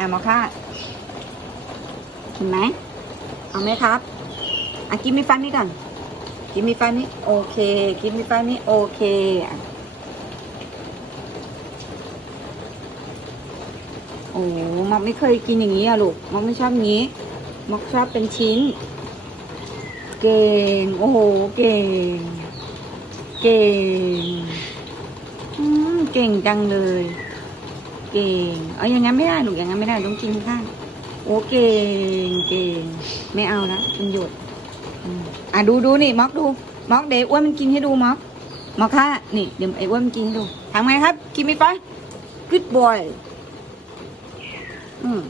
อะมาค่ะกินไหมเอาไหมครับอะกินมีฟันนี่ก่อนกินมีฟันนี่โอเค กินมีฟันนี่โอเคอะโอ้มอกไม่เคยกินอย่างนี้อะลูกมอกไม่ชอบงี้มอกชอบเป็นชิ้น เก่งโอ้โหเก่ง เก่งเก่งจังเลย เก่ง เอาอย่างงั้นไม่ได้ลูกอย่างงั้นไม่ได้ต้องกินข้างโอ้เก่งเก่งไม่เอานะมันหยดอะดูดูนี่ม็อกดูม็อกเดี๋ยวอ้วนมันกินให้ดูม็อกม็อกค่ะนี่เดี๋ยวไอ้อ้วนมันกินให้ดูทำไงครับ กินไม่ไป good boy อืม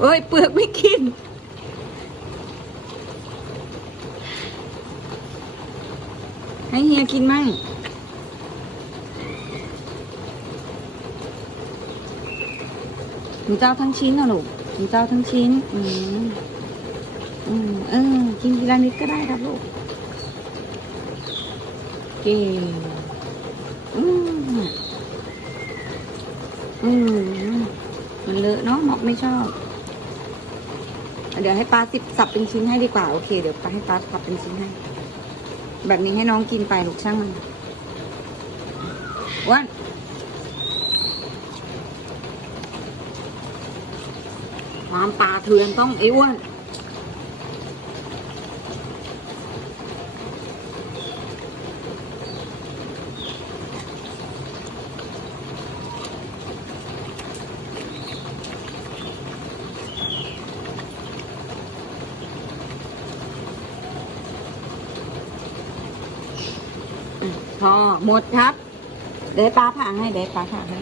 เอ้ยเปลือกไม่กิน ให้เฮียกินมั่งหนูเจ้าทั้งชิ้นนะลูกหนูเจ้าทั้งชิ้น อืมอืมเออ กินทีละนิดก็ได้ครับลูก เก่งอืมอืมมันเลอะเนาะหมอกไม่ชอบ เดี๋ยวให้ป้าสิบสับเป็นชิ้นให้ดีกว่าโอเคเดี๋ยวป้าให้ป้าสับเป็นชิ้นให้ แบบนี้ให้น้องกินไปลูกช่างมันอ้วันความตาเถือนต้องไอ้อ้วน พอหมดครับ เดี๋ยวป้าผ่าให้เดี๋ยวป้าผ่าให้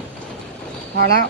พอแล้ว